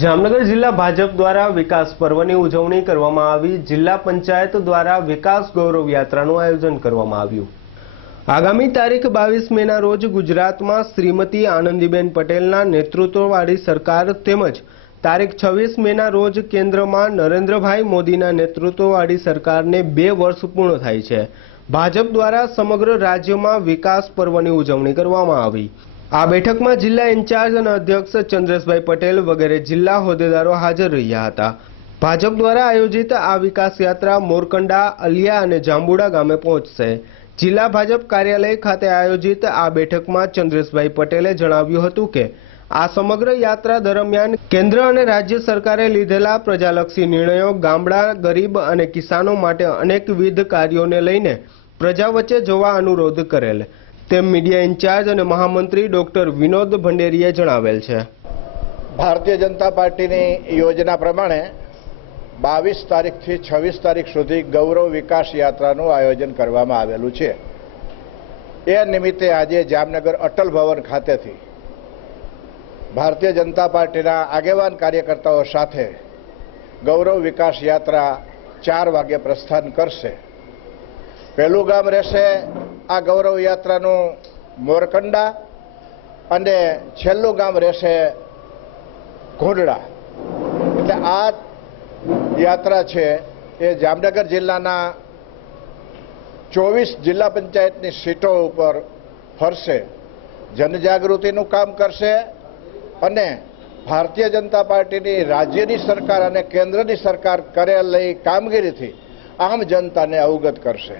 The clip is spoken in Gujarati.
જામનગર જિલ્લા ભાજપ દ્વારા વિકાસ પર્વની ઉજવણી કરવામાં આવી। જિલ્લા પંચાયત દ્વારા વિકાસ ગૌરવ યાત્રાનું આયોજન કરવામાં આવ્યું। આગામી તારીખ 22 મેના રોજ ગુજરાતમાં શ્રીમતી આનંદીબેન પટેલના નેતૃત્વવાળી સરકાર તેમજ તારીખ 26 મેના રોજ કેન્દ્રમાં નરેન્દ્રભાઈ મોદીના નેતૃત્વવાળી સરકારને 2 વર્ષ પૂર્ણ થાય છે। ભાજપ દ્વારા સમગ્ર રાજ્યમાં વિકાસ પર્વની ઉજવણી કરવામાં આવી। આ બેઠકમાં જિલ્લા ઇન્ચાર્જ અને અધ્યક્ષ ચંદ્રેશભાઈ પટેલ વગેરે જિલ્લા હોદ્દેદારો હાજર રહ્યા હતા। ભાજપ દ્વારા આયોજિત આ વિકાસ યાત્રા મોરકંડા, અલિયા અને જાંબુડા ગામે પહોંચશે। જિલ્લા ભાજપ કાર્યાલય ખાતે આયોજિત આ બેઠકમાં ચંદ્રેશભાઈ પટેલે જણાવ્યું હતું કે આ સમગ્ર યાત્રા દરમિયાન કેન્દ્ર અને રાજ્ય સરકારે લીધેલા પ્રજાલક્ષી નિર્ણયો, ગામડા, ગરીબ અને કિસાનો માટે અનેકવિધ કાર્યોને લઈને પ્રજા વચ્ચે જવા અનુરોધ કરેલ તેમ મીડિયા ઇન્ચાર્જ અને મહામંત્રી ડોક્ટર વિનોદ ભંડેરીએ જણાવેલ છે। ભારતીય જનતા પાર્ટીની યોજના પ્રમાણે 22 તારીખથી 26 તારીખ સુધી ગૌરવ વિકાસ યાત્રાનું આયોજન કરવામાં આવેલું છે। એ નિમિત્તે આજે જામનગર અટલ ભવન ખાતેથી ભારતીય જનતા પાર્ટીના આગેવાન કાર્યકર્તાઓ સાથે ગૌરવ વિકાસ યાત્રા 4 વાગે પ્રસ્થાન કરશે। પહેલું ગામ રહેશે આ ગૌરવ યાત્રાનું મોરકંડા અને છેલ્લું ગામ રહેશે ઘોંડડા। એટલે આ યાત્રા છે એ જામનગર જિલ્લાના 24 જિલ્લા પંચાયતની સીટો ઉપર ફરશે, જનજાગૃતિનું કામ કરશે અને ભારતીય જનતા પાર્ટીની રાજ્યની સરકાર અને કેન્દ્રની સરકાર કરેલી કામગીરીથી આમ જનતાને અવગત કરશે।